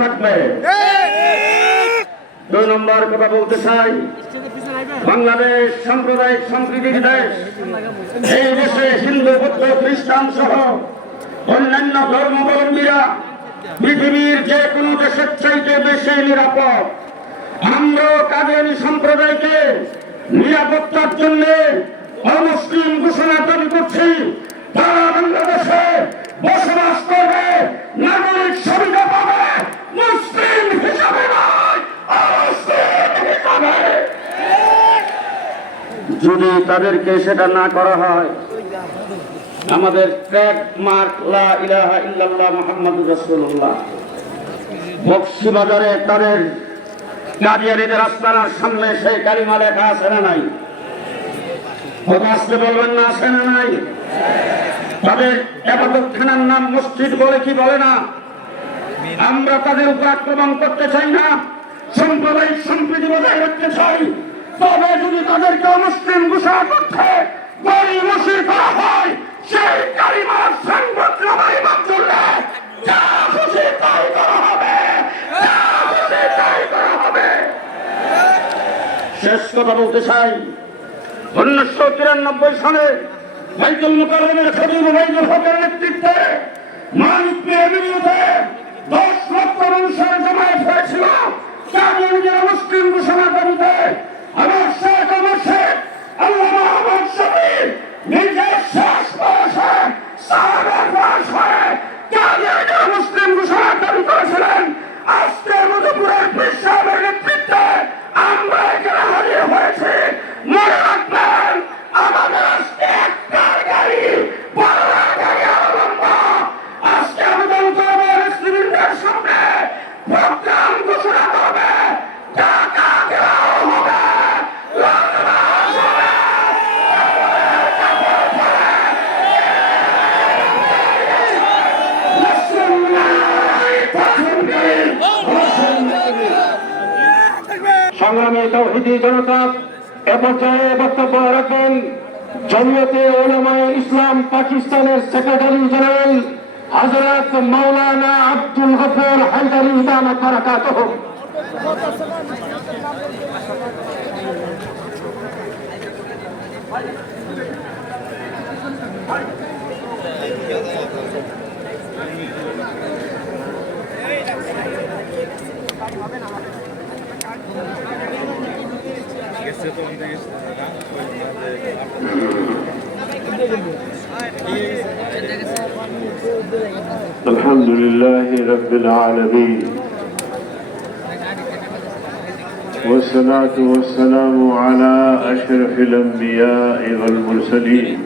থাকবে? দুই নম্বর কথা বলতে চাই। বাংলাদেশ সাম্প্রদায়িক সম্প্রীতির দেশ, এই দেশে হিন্দু, বৌদ্ধ, খ্রিস্টান সহ অন্যান্য ধর্মাবলম্বীরা পৃথিবীর যে কোনো দেশের চাইতে বেশি নিরাপদ। আমরা কাদিয়ানি সম্প্রদায়কে নিরাপত্তার জন্য অমুসলিম ঘোষণা তৈরি করছি? যদি তাদেরকে সেটা না করা হয়, আমাদের ট্র্যাক মার্ক লা ইলাহা ইল্লাল্লাহ মুহাম্মাদুর রাসূলুল্লাহ। বক্সিবাজারে তাদের কাদিয়ানিদের আস্তানার সামনে সেই কালিমা লেখা আছে না নাই? কথা আসতে বলবেন না, আছে না নাই? তাদের এবাদতখানার নাম মসজিদ বলে কি বলে না? আমরা তাদের উপর আক্রমণ করতে চাই না, সাম্প্রদায়িক সম্প্রীতি বজায় রাখতে চাই। তবে যদি তাদেরকে অমুসলিম ঘোষণা করতে গরি মসির করা হয়, সেই কালিমার সংবাদ নামাই মামজুল্লাহ যা খুশি তাই করা হবে, যা খুশি তাই করা হবে। শেষ কথা বলতে চাই, উনিশশো তিরানব্বই সালে বাইতুল মুকাররমের হকের নেতৃত্বে সংগ্রামী তৌহিদি জনতা, এ পর্যায়ে বক্তব্য রাখবেন জমিয়তে ওলামায়ে ইসলাম পাকিস্তানের সেক্রেটারি জেনারেল হজরত মাওলানা আব্দুল গফুর হায়দারি দামাত বারাকাতুহ الحمد لله رب العالمين والصلاة والسلام على أشرف الأنبياء والمرسلين